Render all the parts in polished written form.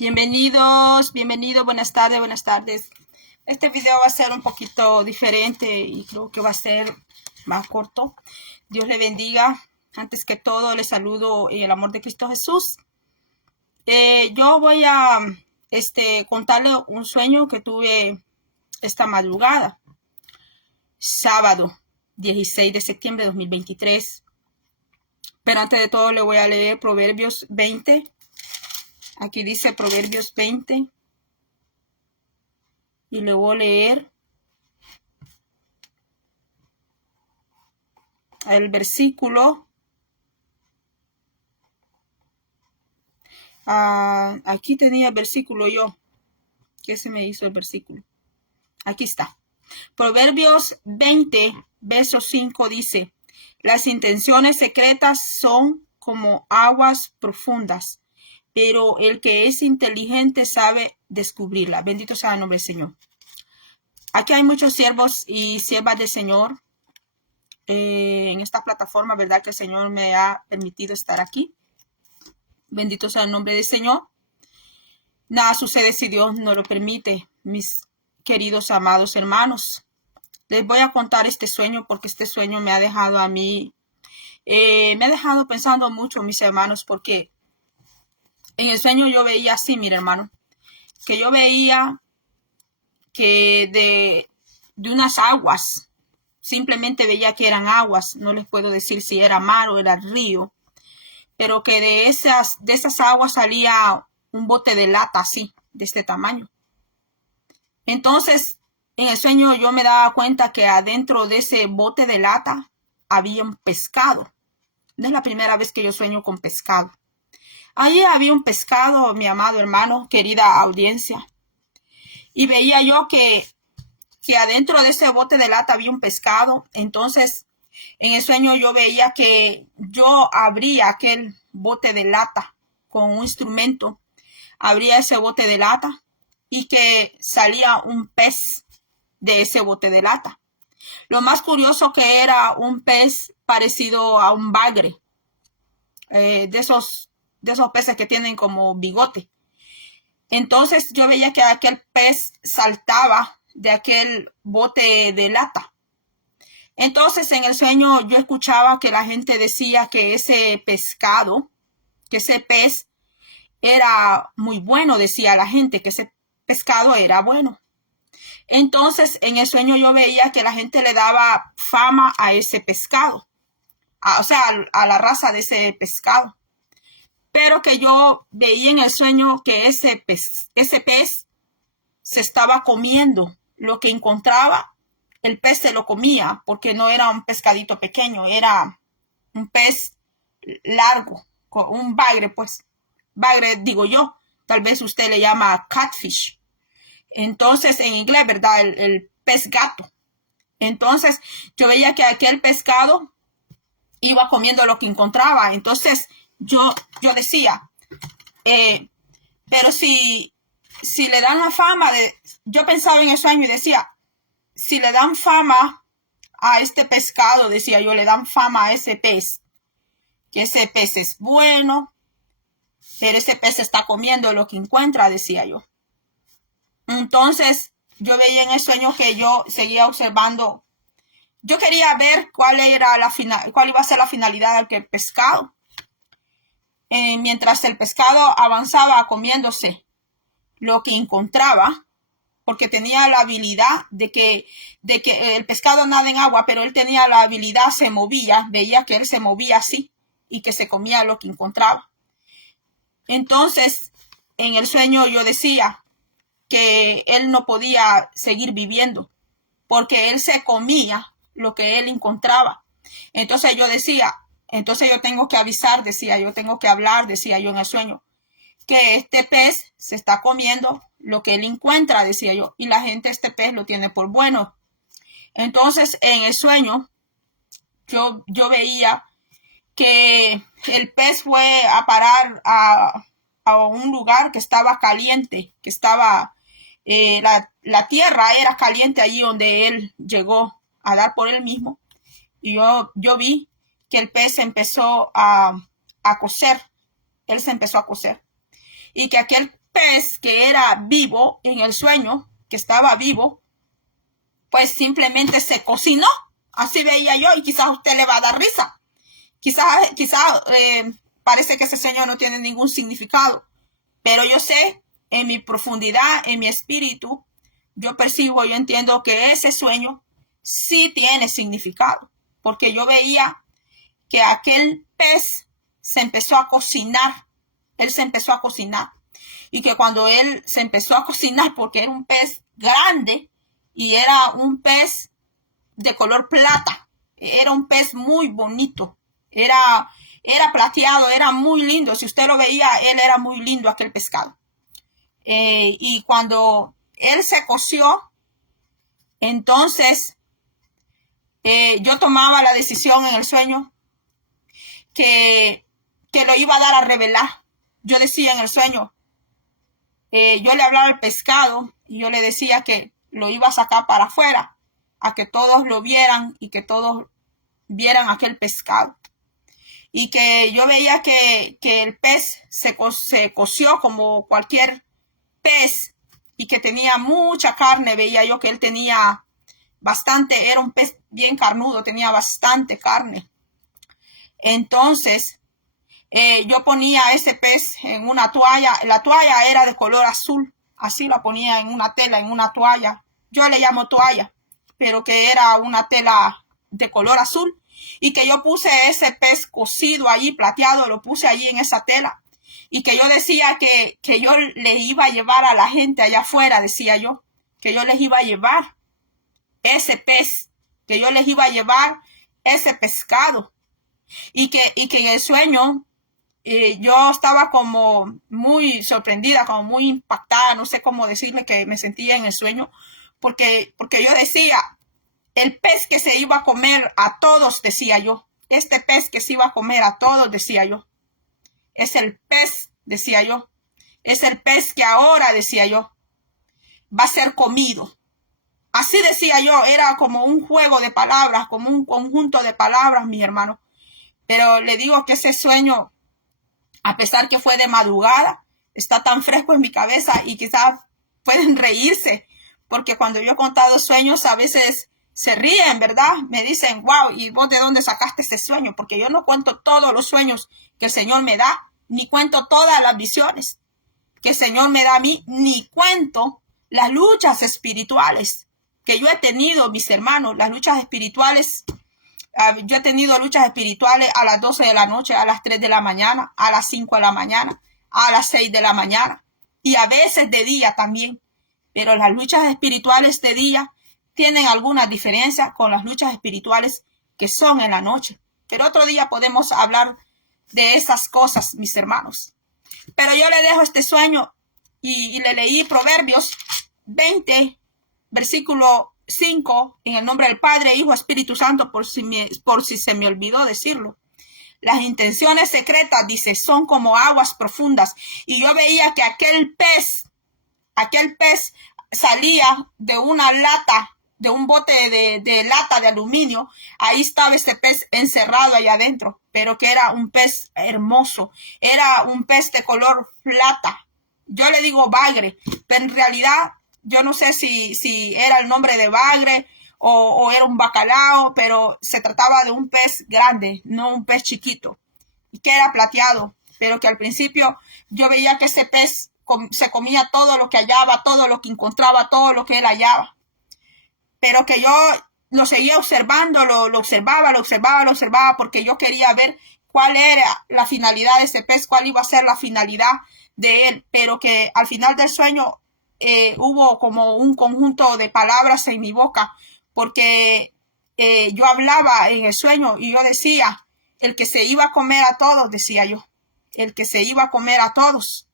Bienvenidos, buenas tardes. Este video va a ser un poquito diferente y creo que va a ser más corto. Dios le bendiga. Antes que todo, le saludo en el amor de Cristo Jesús. Yo voy a contarle un sueño que tuve esta madrugada, sábado 16 de septiembre de 2023. Pero antes de todo le voy a leer Proverbios 20. Aquí dice Proverbios 20. Y le voy a leer el versículo. Aquí tenía el versículo yo. ¿Qué se me hizo el versículo? Aquí está. Proverbios 20, verso 5 dice: las intenciones secretas son como aguas profundas, pero el que es inteligente sabe descubrirla. Bendito sea el nombre del Señor. Aquí hay muchos siervos y siervas del Señor en esta plataforma, ¿verdad? Que el Señor me ha permitido estar aquí. Bendito sea el nombre del Señor. Nada sucede si Dios no lo permite, mis queridos amados hermanos. Les voy a contar este sueño porque este sueño me ha dejado a mí, me ha dejado pensando mucho, mis hermanos, porque en el sueño yo veía así, mire hermano, que yo veía que de unas aguas, simplemente veía que eran aguas, no les puedo decir si era mar o era río, pero que de esas aguas salía un bote de lata así, de este tamaño. Entonces, en el sueño yo me daba cuenta que adentro de ese bote de lata había un pescado. No es la primera vez que yo sueño con pescado. Allí había un pescado, mi amado hermano, querida audiencia. Y veía yo que adentro de ese bote de lata había un pescado. Entonces, en el sueño yo veía que yo abría aquel bote de lata con un instrumento. Abría ese bote de lata y que salía un pez de ese bote de lata. Lo más curioso que era un pez parecido a un bagre, de esos peces que tienen como bigote. Entonces yo veía que aquel pez saltaba de aquel bote de lata. Entonces en el sueño yo escuchaba que la gente decía que ese pescado, que ese pez era muy bueno, decía la gente, que ese pescado era bueno. Entonces en el sueño yo veía que la gente le daba fama a ese pescado, o sea, a la raza de ese pescado. Pero que yo veía en el sueño que ese pez se estaba comiendo lo que encontraba. El pez se lo comía porque no era un pescadito pequeño, era un pez largo, un bagre, pues. Bagre, digo yo, tal vez usted le llama catfish. Entonces, en inglés, ¿verdad? El pez gato. Entonces, yo veía que aquel pescado iba comiendo lo que encontraba. Entonces, yo decía, pero si le dan la fama yo pensaba en el sueño y decía, si le dan fama a este pescado, decía yo, le dan fama a ese pez, que ese pez es bueno, pero ese pez está comiendo lo que encuentra, decía yo. Entonces, yo veía en el sueño que yo seguía observando. Yo quería ver cuál iba a ser la finalidad de aquel pescado. Mientras el pescado avanzaba comiéndose lo que encontraba, porque tenía la habilidad de que el pescado nada en agua, pero él tenía la habilidad, se movía, veía que él se movía así y que se comía lo que encontraba. Entonces, en el sueño yo decía que él no podía seguir viviendo porque él se comía lo que él encontraba. Entonces yo decía, entonces yo tengo que avisar, decía yo, tengo que hablar, decía yo en el sueño, que este pez se está comiendo lo que él encuentra, decía yo, y la gente este pez lo tiene por bueno. Entonces en el sueño yo veía que el pez fue a parar a un lugar que estaba caliente, que estaba, la tierra era caliente allí donde él llegó a dar por él mismo. Y yo vi que el pez empezó a cocer, él se empezó a cocer. Y que aquel pez que era vivo en el sueño, que estaba vivo, pues simplemente se cocinó. Así veía yo, y quizás a usted le va a dar risa. Quizás parece que ese sueño no tiene ningún significado, pero yo sé, en mi profundidad, en mi espíritu, yo percibo, yo entiendo que ese sueño sí tiene significado, porque yo veía que aquel pez se empezó a cocinar. Él se empezó a cocinar. Y que cuando él se empezó a cocinar, porque era un pez grande y era un pez de color plata, era un pez muy bonito, era plateado, era muy lindo. Si usted lo veía, él era muy lindo, aquel pescado. Y cuando él se coció, entonces yo tomaba la decisión en el sueño que lo iba a dar a revelar. Yo decía en el sueño, yo le hablaba al pescado y yo le decía que lo iba a sacar para afuera, a que todos lo vieran y que todos vieran aquel pescado. Y que yo veía que el pez se coció como cualquier pez y que tenía mucha carne. Veía yo que él tenía bastante, era un pez bien carnudo, tenía bastante carne. Entonces, yo ponía ese pez en una toalla. La toalla era de color azul. Así la ponía en una tela, en una toalla. Yo le llamo toalla, pero que era una tela de color azul. Y que yo puse ese pez cocido allí, plateado, lo puse allí en esa tela. Y que yo decía que yo le iba a llevar a la gente allá afuera, decía yo, que yo les iba a llevar ese pez, que yo les iba a llevar ese pescado. Y que en el sueño yo estaba como muy sorprendida, como muy impactada, no sé cómo decirle que me sentía en el sueño, porque yo decía, el pez que se iba a comer a todos, decía yo, este pez que se iba a comer a todos, decía yo, es el pez, decía yo, es el pez que ahora, decía yo, va a ser comido. Así decía yo, era como un juego de palabras, como un conjunto de palabras, mi hermano. Pero le digo que ese sueño, a pesar que fue de madrugada, está tan fresco en mi cabeza y quizás pueden reírse, porque cuando yo he contado sueños a veces se ríen, ¿verdad? Me dicen, wow, ¿y vos de dónde sacaste ese sueño? Porque yo no cuento todos los sueños que el Señor me da, ni cuento todas las visiones que el Señor me da a mí, ni cuento las luchas espirituales que yo he tenido, mis hermanos, las luchas espirituales. Yo he tenido luchas espirituales a las 12 de la noche, a las 3 de la mañana, a las 5 de la mañana, a las 6 de la mañana y a veces de día también. Pero las luchas espirituales de día tienen alguna diferencia con las luchas espirituales que son en la noche. Pero otro día podemos hablar de esas cosas, mis hermanos. Pero yo le dejo este sueño y le leí Proverbios 20, versículo 5, en el nombre del Padre, Hijo, Espíritu Santo, por si se me olvidó decirlo. Las intenciones secretas, dice, son como aguas profundas. Y yo veía que aquel pez salía de una lata, de un bote de lata de aluminio. Ahí estaba ese pez encerrado allá adentro, pero que era un pez hermoso. Era un pez de color plata. Yo le digo bagre, pero en realidad yo no sé si era el nombre de bagre o era un bacalao, pero se trataba de un pez grande, no un pez chiquito, y que era plateado, pero que al principio yo veía que ese pez se comía todo lo que hallaba, todo lo que encontraba, todo lo que él hallaba, pero que yo lo seguía observando, lo observaba, porque yo quería ver cuál era la finalidad de ese pez, cuál iba a ser la finalidad de él, pero que al final del sueño hubo como un conjunto de palabras en mi boca, porque yo hablaba en el sueño y yo decía, el que se iba a comer a todos, decía yo, el que se iba a comer a todos,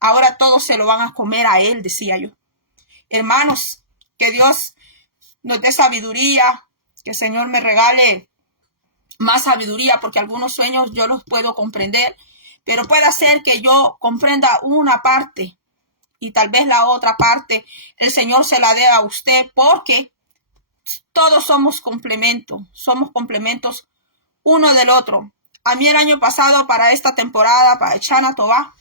ahora todos se lo van a comer a él, decía yo. Hermanos, que Dios nos dé sabiduría, que el Señor me regale más sabiduría, porque algunos sueños yo los puedo comprender, pero puede ser que yo comprenda una parte y tal vez la otra parte el Señor se la dé a usted, porque todos somos complementos uno del otro. A mí el año pasado, para esta temporada, para Shana Tobá,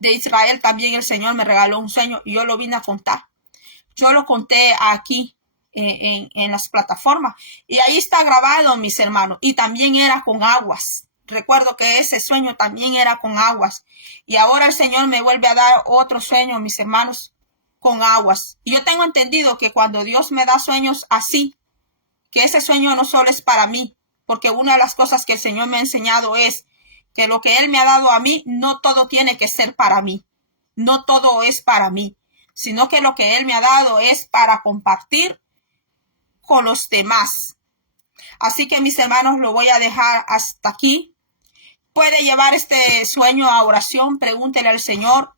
de Israel también el Señor me regaló un sueño y yo lo vine a contar. Yo lo conté aquí en las plataformas y ahí está grabado, mis hermanos, y también era con aguas. Recuerdo que ese sueño también era con aguas y ahora el Señor me vuelve a dar otro sueño, mis hermanos, con aguas. Y yo tengo entendido que cuando Dios me da sueños así, que ese sueño no solo es para mí, porque una de las cosas que el Señor me ha enseñado es que lo que Él me ha dado a mí, no todo tiene que ser para mí, no todo es para mí, sino que lo que Él me ha dado es para compartir con los demás. Así que, mis hermanos, lo voy a dejar hasta aquí. Puede llevar este sueño a oración, pregúntele al Señor,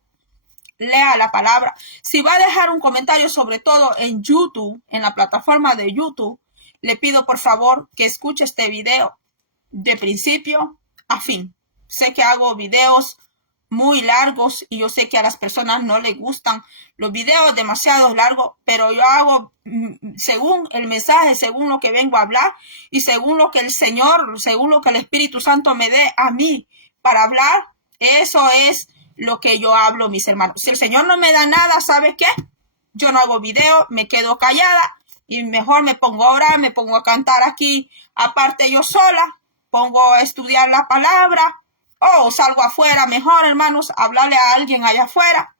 lea la palabra. Si va a dejar un comentario, sobre todo en YouTube, en la plataforma de YouTube, le pido por favor que escuche este video de principio a fin. Sé que hago videos muy largos y yo sé que a las personas no les gustan los videos demasiado largos, pero yo hago según el mensaje, según lo que vengo a hablar y según lo que el Señor, según lo que el Espíritu Santo me dé a mí para hablar. Eso es lo que yo hablo, mis hermanos. Si el Señor no me da nada, ¿sabe qué? Yo no hago video, me quedo callada y mejor me pongo a orar, me pongo a cantar aquí, aparte yo sola, pongo a estudiar la palabra, o salgo afuera, mejor, hermanos, hablarle a alguien allá afuera,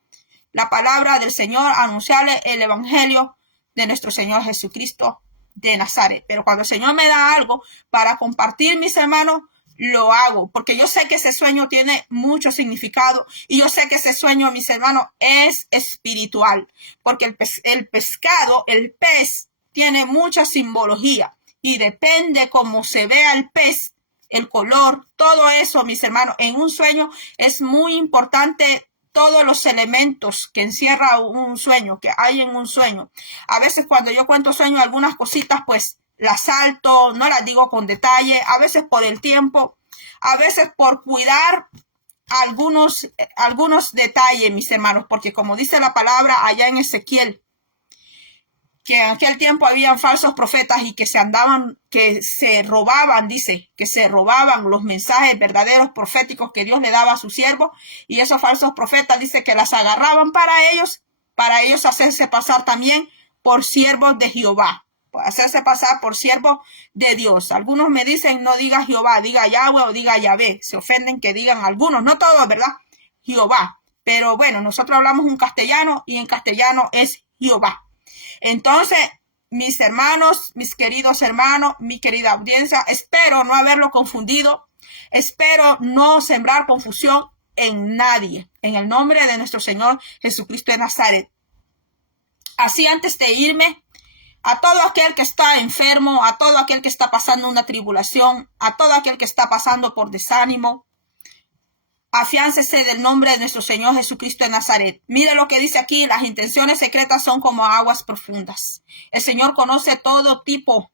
la palabra del Señor, anunciarle el evangelio de nuestro Señor Jesucristo de Nazaret. Pero cuando el Señor me da algo para compartir, mis hermanos, lo hago, porque yo sé que ese sueño tiene mucho significado y yo sé que ese sueño, mis hermanos, es espiritual, porque el pescado, el pez, tiene mucha simbología y depende cómo se vea el pez, el color, todo eso, mis hermanos, en un sueño es muy importante. Todos los elementos que encierra un sueño, que hay en un sueño. A veces cuando yo cuento sueños, algunas cositas pues las salto, no las digo con detalle, a veces por el tiempo, a veces por cuidar algunos detalles, mis hermanos, porque como dice la palabra allá en Ezequiel, que en aquel tiempo habían falsos profetas y que se robaban los mensajes verdaderos proféticos que Dios le daba a su siervo, y esos falsos profetas dice que las agarraban para ellos hacerse pasar también por siervos de Jehová, hacerse pasar por siervos de Dios. Algunos me dicen no diga Jehová, diga Yahweh o diga Yahvé, se ofenden que digan algunos, no todos, ¿verdad? Jehová, pero bueno, nosotros hablamos un castellano y en castellano es Jehová. Entonces, mis hermanos, mis queridos hermanos, mi querida audiencia, espero no haberlo confundido, espero no sembrar confusión en nadie, en el nombre de nuestro Señor Jesucristo de Nazaret. Así, antes de irme, a todo aquel que está enfermo, a todo aquel que está pasando una tribulación, a todo aquel que está pasando por desánimo, afiáncese del nombre de nuestro Señor Jesucristo de Nazaret. Mire lo que dice aquí, las intenciones secretas son como aguas profundas. El Señor conoce todo tipo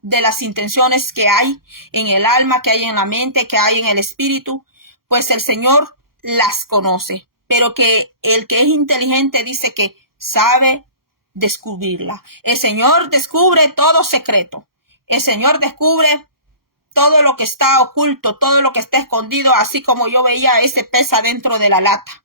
de las intenciones que hay en el alma, que hay en la mente, que hay en el espíritu, pues el Señor las conoce. Pero que el que es inteligente dice que sabe descubrirla. El Señor descubre todo secreto. El Señor descubre todo lo que está oculto, todo lo que está escondido, así como yo veía ese pez adentro de la lata.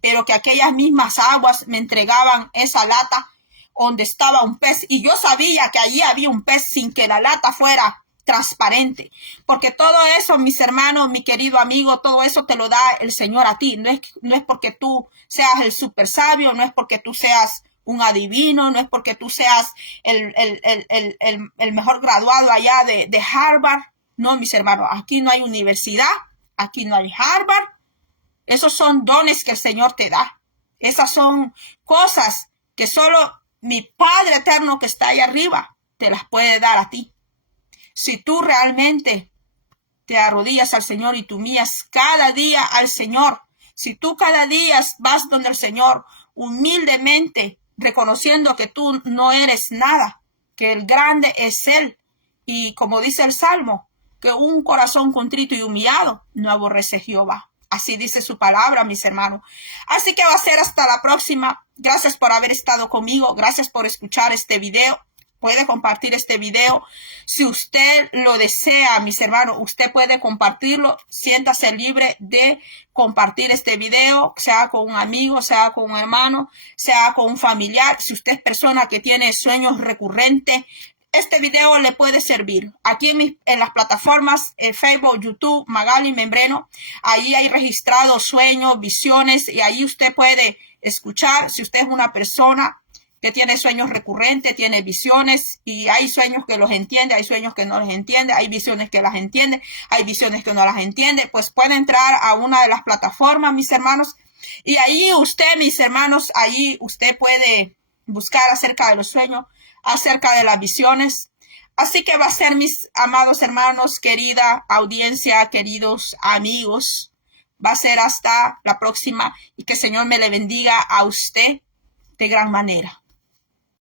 Pero que aquellas mismas aguas me entregaban esa lata donde estaba un pez. Y yo sabía que allí había un pez sin que la lata fuera transparente. Porque todo eso, mis hermanos, mi querido amigo, todo eso te lo da el Señor a ti. No es porque tú seas el super sabio, no es porque tú seas un adivino, no es porque tú seas el mejor graduado allá de Harvard. No, mis hermanos, aquí no hay universidad, aquí no hay Harvard. Esos son dones que el Señor te da. Esas son cosas que solo mi Padre eterno que está ahí arriba te las puede dar a ti. Si tú realmente te arrodillas al Señor y tú humillas cada día al Señor, si tú cada día vas donde el Señor humildemente, reconociendo que tú no eres nada, que el grande es Él. Y como dice el Salmo, que un corazón contrito y humillado no aborrece Jehová. Así dice su palabra, mis hermanos. Así que va a ser hasta la próxima. Gracias por haber estado conmigo. Gracias por escuchar este video. puede compartir este video. Si usted lo desea, mis hermanos, usted puede compartirlo. Siéntase libre de compartir este video, sea con un amigo, sea con un hermano, sea con un familiar. Si usted es persona que tiene sueños recurrentes, este video le puede servir. Aquí en las plataformas Facebook, YouTube, Magali Membreno, ahí hay registrados sueños, visiones, y ahí usted puede escuchar. Si usted es una persona que tiene sueños recurrentes, tiene visiones, y hay sueños que los entiende, hay sueños que no los entiende, hay visiones que las entiende, hay visiones que no las entiende, pues puede entrar a una de las plataformas, mis hermanos, y ahí usted, mis hermanos, ahí usted puede buscar acerca de los sueños, acerca de las visiones. Así que va a ser, mis amados hermanos, querida audiencia, queridos amigos, va a ser hasta la próxima, y que el Señor me le bendiga a usted de gran manera.